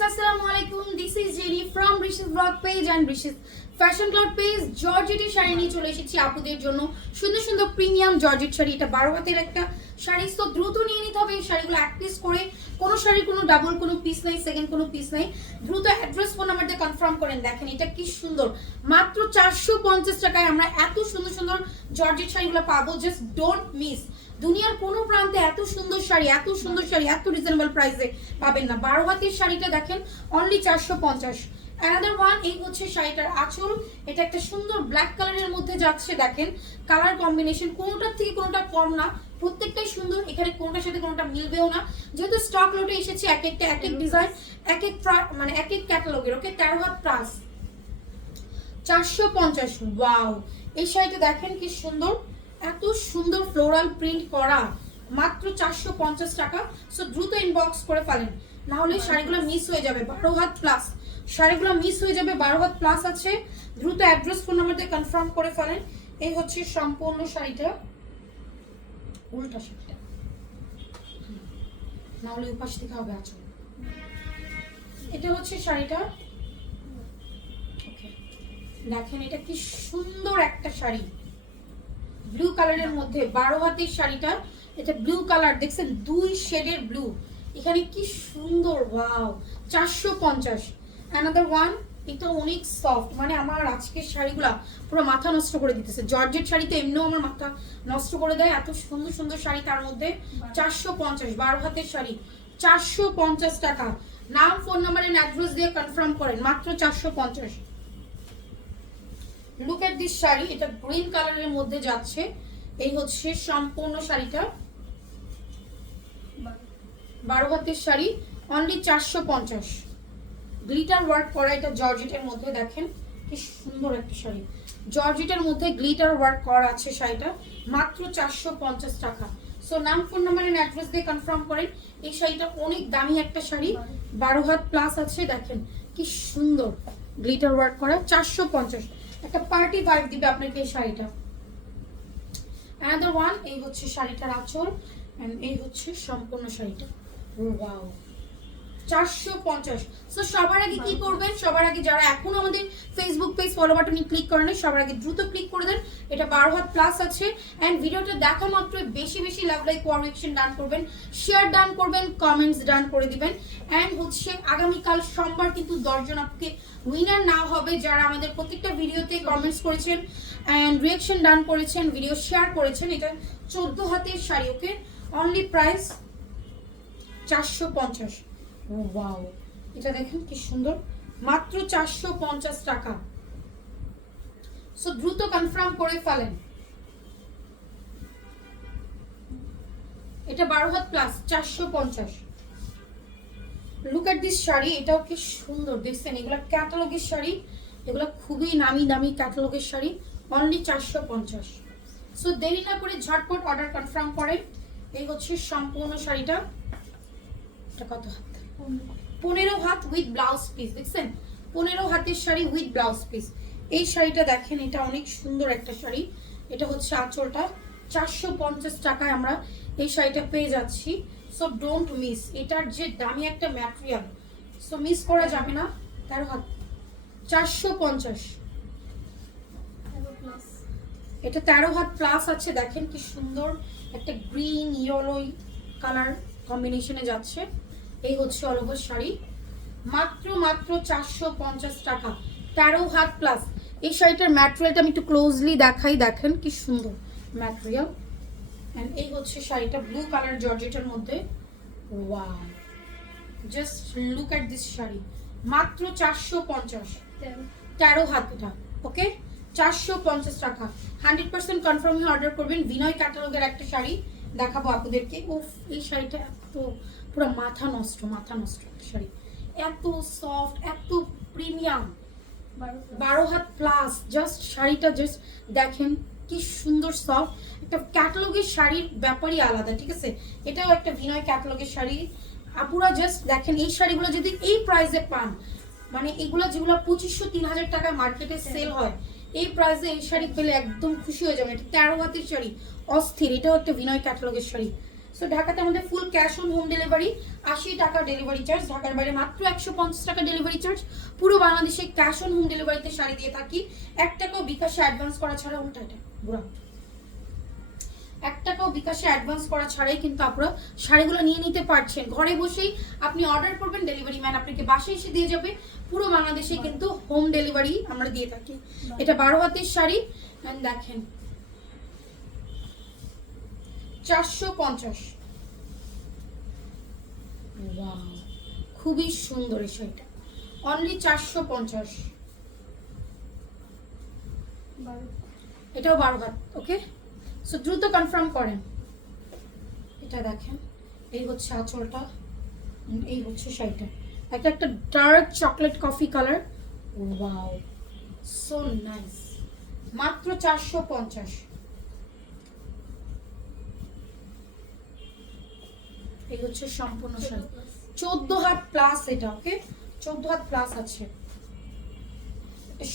viewers, assalamu alaikum. This is Jenny from Rishis Vlog page and Rishis Fashion Cloud page. Georgette sari নিয়ে চলে এসেছি আপুদের জন্য। সুন্দর সুন্দর প্রিমিয়াম জর্জেট শাড়ি। এটা 12 হাতের একটা শাড়ি, তো দ্রুত নিয়ে নিতে হবে এই শাড়িগুলো এক পিস করে। কোনো শাড়ি কোনো ডাবল কোনো পিস নাই, সেকেন্ড কোনো পিস নাই। দ্রুত অ্যাড্রেস ফোন নাম্বার দিয়ে কনফার্ম করেন। দেখেন এটা কি সুন্দর, মাত্র 450 টাকায় আমরা এত সুন্দর সুন্দর জর্জেট শাড়িগুলো পাবো। Just don't miss. দুনিয়ার কোনো প্রান্তে এত সুন্দর শাড়ি, এত সুন্দর শাড়ি এত রিজনেবল প্রাইসে পাবেন না। 12 হাতের শাড়িটা দেখেন অনলি 450। অ্যানাদার ওয়ান, এই হচ্ছে শাড়িটার আঁচল। এটা একটা সুন্দর ব্ল্যাক কালারের মধ্যে যাচ্ছে। দেখেন কালার কম্বিনেশন কোনোটার থেকে কোনোটা কম না, প্রত্যেকটাই সুন্দর। এখানে কোনোটার সাথে কোনোটা মিলবেও না, যেহেতু স্টক লটে এসেছে এক একটা এক এক ডিজাইন এক এক মানে এক এক ক্যাটালগের। ওকে, 13 হাত প্লাস 450। ওয়াও, এই শাড়িটা দেখেন কি সুন্দর, এত সুন্দর ফ্লোরাল প্রিন্ট করা, মাত্র 450 টাকা। সো দ্রুত ইনবক্স করে ফেলেন, না হলে শাড়িগুলো মিস হয়ে যাবে। 12 হাত প্লাস শাড়িগুলো মিস হয়ে যাবে। 12 হাত প্লাস আছে। দ্রুত অ্যাড্রেস ফোন নাম্বার দিয়ে কনফার্ম করে ফেলেন। এই হচ্ছে সম্পূর্ণ শাড়িটা, উল্টা শাড়িটা, না হলে উপাস থেকে হবে আচল। এটা হচ্ছে শাড়িটা। ওকে, দেখেন এটা কি সুন্দর একটা শাড়ি, ব্লু কালারের মধ্যে 12 হাতের শাড়িটা। এটা ব্লু কালার, দেখছেন দুই শেডের ব্লু, এখানে কি সুন্দর। ওয়াও, 450। অ্যানাদার ওয়ান, এটা অনেক সফট, মানে আমার আজকের শাড়িগুলা পুরো মাথা নষ্ট করে দিতেছে। জর্জেট শাড়িতে এমনিও আমার মাথা নষ্ট করে দেয়, এত সুন্দর সুন্দর শাড়ি তার মধ্যে। 450, 12 হাতের শাড়ি 450 টাকা। নাম ফোন নাম্বার এন্ড অ্যাড্রেস দিয়ে কনফার্ম করেন, মাত্র 450। লুক এট দিস শাড়ি, এটা গ্রিন কালারের মধ্যে যাচ্ছে। এই হচ্ছে সম্পূর্ণ শাড়িটা, 12 হাতের শাড়ি অনলি 450। গ্লিটার ওয়ার্ক করা, এটা জর্জেটের মধ্যে। দেখেন কি সুন্দর একটা শাড়ি, জর্জেটের মধ্যে গ্লিটার ওয়ার্ক করা আছে শাড়িটা, মাত্র 450 টাকা। সো নাম ফোন নাম্বার এন্ড অ্যাড্রেস দিয়ে কনফার্ম করেন। এই শাড়িটা অনেক দামি একটা শাড়ি, 12 হাত প্লাস আছে। দেখেন কি সুন্দর গ্লিটার ওয়ার্ক করা, 450। একটা পার্টি ভাইব দিবে আপনাকে এই শাড়িটা। অ্যানাদার ওয়ান, এই হচ্ছে শাড়িটার আঁচল এন্ড এই হচ্ছে সম্পূর্ণ শাড়িটা। ওয়াও, 450। সো সবার আগে কি করবেন, সবার আগে যারা এখনো আমাদের ফেসবুক পেজ ফলো বাটনে ক্লিক করেন সবার আগে দ্রুত ক্লিক করে দেন। এটা 12 হাত প্লাস আছে। এন্ড ভিডিওটা দেখা মাত্র বেশি বেশি লাভ লাইক কোয়ারেকশন ডান করবেন, শেয়ার ডান করবেন, কমেন্টস ডান করে দিবেন। এন্ড হচ্ছে আগামীকাল সোমবার কিন্তু 10 জন আপনি উইনার না হবে যারা আমাদের প্রত্যেকটা ভিডিওতে কমেন্টস করেছেন এন্ড রিঅ্যাকশন ডান করেছেন, ভিডিও শেয়ার করেছেন। এটা 14 হাতের শাড়ি। ওকে, অনলি প্রাইস 450। ওয়াও, এটা দেখেন কি সুন্দর, মাত্র 450 টাকা। সো দ্রুত কনফার্ম করে ফেলেন। এটা 12 had plus 450। Look at this sari, এটাও কি সুন্দর, দেখছেন এগুলা ক্যাটালগের শাড়ি, এগুলা খুবই নামি দামি ক্যাটালগের শাড়ি, অনলি 450। সো দেরি না করে ঝটপট অর্ডার কনফার্ম করেন। এই হচ্ছে সম্পূর্ণ শাড়িটা। এটা কত হাত? 15 হাত উইথ ব্লাউজ পিস। দেখছেন 15 হাতের শাড়ি উইথ ব্লাউজ পিস। এই শাড়িটা দেখেন, এটা অনেক সুন্দর একটা শাড়ি। এটা হচ্ছে আঁচলটা, 450 টাকায় আমরা এই শাড়িটা পেয়ে যাচ্ছি। সো ডোন্ট মিস, এটার যে দামি একটা ম্যাটেরিয়াল, সো মিস করা যাবে না। 13 হাত 450। এটা 13 হাত প্লাস আছে। দেখেন কি সুন্দর একটা গ্রিন ইয়েলো কালার কম্বিনেশনে যাচ্ছে। এই হচ্ছে অল ওভার শাড়ি, মাত্র মাত্র 450 টাকা, 13 হাত প্লাস। এই শাড়িটার ম্যাটেরিয়ালটা আমি একটু ক্লোজলি দেখাই, দেখেন কি সুন্দর ম্যাটেরিয়াল। এন্ড এই হচ্ছে শাড়িটা ব্লু কালার জর্জেটের মধ্যে। Wow, just look at this sari, মাত্র 450, 13 হাত এটা। ওকে, 450 টাকা। 100% কনফার্ম হয়ে অর্ডার করবেন। বিনয় ক্যাটালগের একটা শাড়ি দেখাবো আপনাদেরকে। উফ, এই শাড়িটা এত পুরো মাথা নষ্ট, মাথা নষ্ট একটা শাড়ি, এত সফট, এত প্রিমিয়াম, 12 হাত প্লাস। জাস্ট শাড়িটা জাস্ট দেখেন কি সুন্দর সফট। একটা ক্যাটালগের শাড়ির ব্যাপারই আলাদা, ঠিক আছে। এটাও একটা বিনয় ক্যাটালগের শাড়ি। আপুরা জাস্ট দেখেন এই শাড়িগুলো যদি এই প্রাইসে পান, মানে এগুলো যেগুলো 2500-3000 টাকা মার্কেটে সেল হয়, এই প্রাইসে এই শাড়ি পেলে একদম খুশি হয়ে যাবেন। এটা 13 হাতের শাড়ি, অস্থির। এটাও একটা বিনয় ক্যাটালগের শাড়ি। সো ঢাকাতে আমাদের full cash on home delivery, 80 টাকা ডেলিভারি চার্জ, ঢাকার বাইরে মাত্র 150 টাকা ডেলিভারি চার্জ। পুরো বাংলাদেশে ক্যাশ অন হোম ডেলিভারিতে শাড়ি দিয়ে থাকি। 1 টাকাও বিকাশে অ্যাডভান্স করা ছাড়া, উল্টা এটা বুড়া, 1 টাকাও বিকাশে অ্যাডভান্স করা ছাড়াই কিন্তু আপনারা শাড়িগুলো নিয়ে নিতে পারছেন। ঘরে বসেই আপনি অর্ডার করবেন, ডেলিভারি ম্যান আপনাকে বাসায় এসে দিয়ে যাবে। পুরো বাংলাদেশে কিন্তু হোম ডেলিভারি আমরা দিয়ে থাকি। এটা 12 হাতের শাড়ি, দেখেন 450। ওয়াও, খুবই সুন্দর এই শাড়িটা, অনলি 450। এটাও 12 হাত। ওকে, সো দ্রুত কনফার্ম করেন। এটা দেখেন, এই হচ্ছে আঁচলটা, এই হচ্ছে শাড়িটা, একটা dark chocolate coffee colour. Wow, so nice, মাত্র 450। এই হচ্ছে সম্পূর্ণ শাড়ি, 14 হাত প্লাস এটা। ওকে, 14 হাত প্লাস আছে।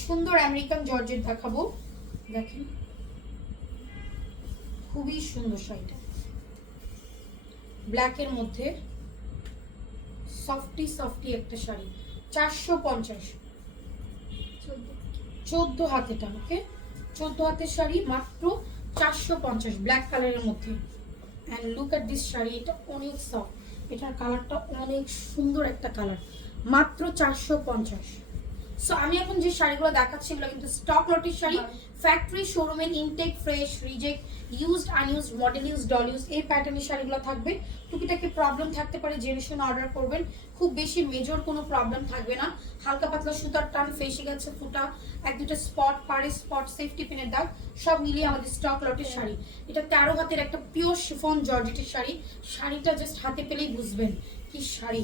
সুন্দর আমেরিকান জর্জেট দেখাবো, দেখেন খুবই সুন্দর শাড়িটা, ব্ল্যাকের মধ্যে সফটি সফটি একটা শাড়ি, 450। 14 হাত এটা। ওকে, 14 হাতের শাড়ি মাত্র 450, ব্ল্যাক কালারের মধ্যে। And look at this sari, এটা অনেক সফট, এটার কালারটা অনেক সুন্দর একটা কালার, মাত্র 450। সো আমি এখন যে শাড়িগুলো দেখাচ্ছি এগুলো কিন্তু স্টক লটের শাড়ি, ফ্যাক্টরি শোরুমের intact, fresh, reject, used, unused, model use, ডল ইউজ, এই প্যাটার্নের শাড়িগুলো থাকবে। টুকিটাকি প্রবলেম থাকতে পারে, জেনে শুনে অর্ডার করবেন। খুব বেশি মেজর কোনো প্রবলেম থাকবে না। হালকা পাতলা সুতার টান, ফেসে গেছে ফুটা, 1-2টা স্পট, পাড়ে স্পট, সেফটি পিনের দাগ, সব মিলিয়ে আমাদের স্টক লটের শাড়ি। এটা 13 হাতের একটা পিওর শিফন জর্জেটের শাড়ি। শাড়িটা জাস্ট হাতে পেলেই বুঝবেন কি শাড়ি।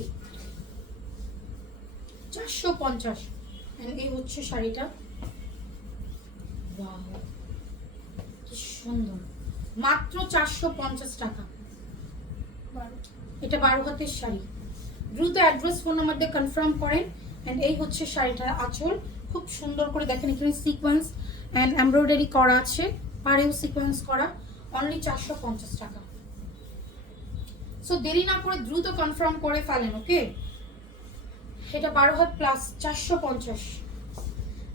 450। এই হচ্ছে শাড়িটা, ওয়াও কি সুন্দর, মাত্র 450 টাকা। এটা 12 হাতের শাড়ি। দ্রুত অ্যাড্রেস, ফোন নাম্বার দিয়ে কনফার্ম করেন। এন্ড এই হচ্ছে শাড়িটার আঁচল, খুব সুন্দর করে দেখেন, এখানে সিকোয়েন্স এন্ড এমব্রয়ডারি করা আছে, পাড়েও সিকোয়েন্স করা, অনলি 450 টাকা। সো দেরি না করে দ্রুত কনফার্ম করে ফেলেন। ওকে, এটা 12 হাত প্লাস, 450।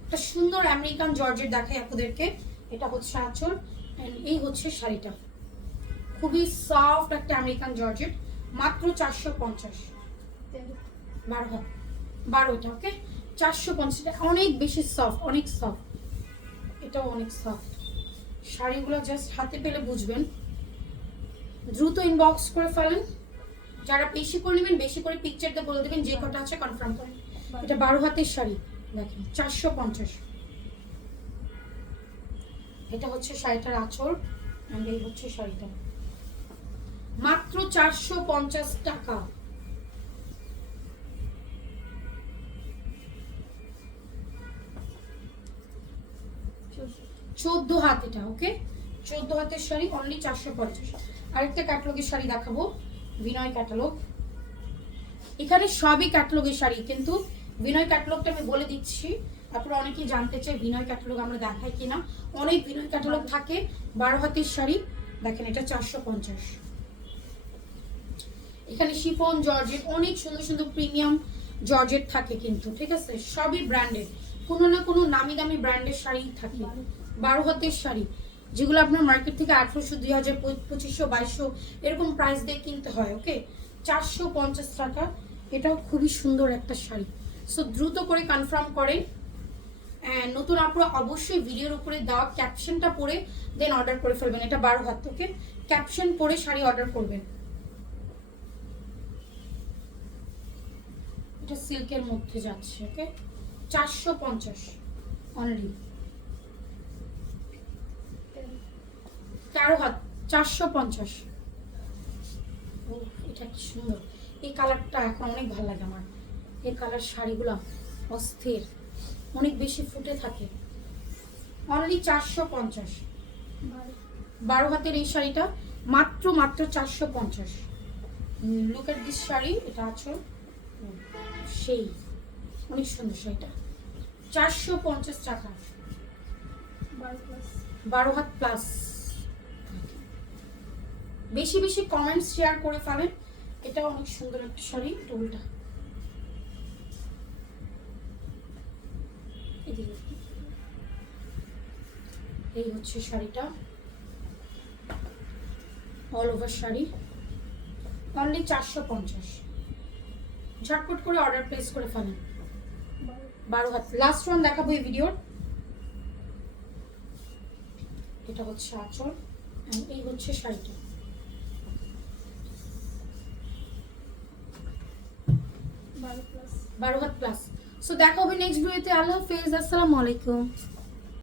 একটা সুন্দর আমেরিকান জর্জেট দেখাই আপনাদেরকে, এটা হচ্ছে আঁচল, এই হচ্ছে শাড়িটা, খুবই সফট একটা আমেরিকান জর্জেট, মাত্র 450। 12 হাত, 12টা। ওকে, 450, অনেক বেশি সফট, অনেক সফট, এটাও অনেক সফট। শাড়িগুলো জাস্ট হাতে পেলে বুঝবেন। দ্রুত ইনবক্স করে ফেলেন, যারা বেশি করে নেবেন বেশি করে পিকচার দিয়ে বলে দেবেন, যে কটা আছে কনফার্ম করেন। এটা 12 হাতের শাড়ি, দেখেন 450। এটা হচ্ছে শাড়িটার আঁচল, এন্ড এই হচ্ছে শাড়িটা, মাত্র 450 টাকা। চোদ্দ হাত এটা। ওকে, 14 হাতের শাড়ি, অনলি 450। আরেকটা ক্যাটালগের শাড়ি দেখাবো, বিনয় ক্যাটালগ। এখানে সবই ক্যাটালগের শাড়ি, কিন্তু বিনয় ক্যাটালগটা আমি বলে দিচ্ছি, আপনারা অনেকেই জানতে চাই বিনয় ক্যাটালগ আমরা দেখাই কিনা। অনেক বিনয় ক্যাটালগ থাকে। 12 হাতের শাড়ি, দেখেন এটা 450। এখানে শিফন জর্জেট, অনেক সুন্দর সুন্দর প্রিমিয়াম জর্জেট থাকে কিন্তু, ঠিক আছে, সবই ব্র্যান্ডেড, কোনো না কোনো নামি দামি ব্র্যান্ডের শাড়ি থাকে। 12 হাতের শাড়ি, যেগুলো আপনার মার্কেট থেকে 1800, 2000, 2500, 2200 এরকম প্রাইস দিয়ে কিনতে হয়। ওকে, 450 টাকা। এটাও খুবই সুন্দর একটা শাড়ি। সো দ্রুত করে কনফার্ম করেন। নতুন আপনারা অবশ্যই ভিডিওর উপরে দেওয়া ক্যাপশনটা পড়ে দেন অর্ডার করে ফেলবেন। এটা 12 হাত। ওকে, ক্যাপশন পড়ে শাড়ি অর্ডার করবেন। এটা সিল্কের মধ্যে যাচ্ছে। ওকে, 450 অনলি। 13 হাত, 450। ও, এটা কি সুন্দর, এই কালারটা এখন অনেক ভালো লাগে আমার। এই কালার শাড়িগুলো অস্থির, অনেক বেশি ফুটে থাকে, অনলি 450। 12 হাতের এই শাড়িটা মাত্র 450। লুক এট দিস শাড়ি, এটা আছে সেই অনেক সুন্দর শাড়িটা, 450 টাকা। 12 হাত প্লাস। বেশি বেশি কমেন্টস শেয়ার করে ফেলেন। এটা অনেক সুন্দর একটা শাড়ি, টোলটা এই হচ্ছে শাড়িটা, অল ওভার শাড়ি, অনলি 450। ঝটপট করে অর্ডার প্লেস করে ফেলেন। 12 হাত লাস্ট ওয়ান দেখাবো এই ভিডিওর। এটা হচ্ছে আঁচল, এই হচ্ছে শাড়িটা। 12 হাত প্লাস। সো দেখা হবে নেক্সট ভিডিওতে। আল্লাহ হাফেজ, আসসালামু আলাইকুম।